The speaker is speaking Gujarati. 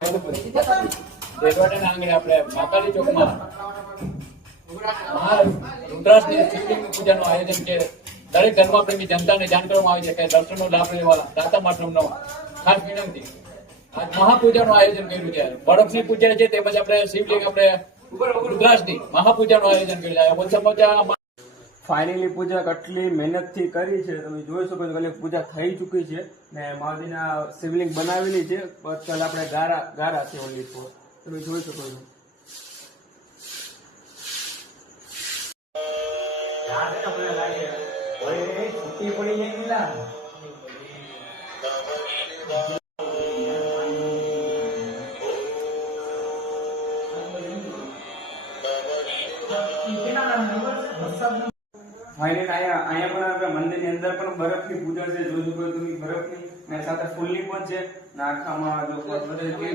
દેલવાડાના આંગણે આપણે માતાજી ચોકમાં રુદ્રાસની શિવલિંગ પૂજાનું આયોજન છે. દરેક ધર્મપ્રેમી જનતાને જાણ કરવામાં આવે છે કે દર્શનનો લાભ લેવા દાતા માતરમનો ખાસ વિનંતી. આજ મહાપૂજાનું આયોજન કર્યું છે. બળફની પૂજા છે તેમજ આપણે શિવલિંગ આપણે રુદ્રાસની મહાપૂજાનું આયોજન કર્યું છે. ઓછામાં ઓછા ફાઇનલી પૂજા કેટલી મહેનતથી કરી છે તમે જોઈ શકો છો. પૂજા થઈ ચૂકી છે ને મહાદેવના શિવલિંગ બનાવેલી છે. અત્યારે આપણે ગારા છે ઓનલી ફોર તમે જોઈ શકો છો. છૂટી પડી જાય ફાઇનલ અહીંયા પણ આપણે મંદિરની અંદર પણ બરફની પૂજા છે. જોઈ શકો તમે બરફની સાથે ફૂલની પણ છે. આખામાં જો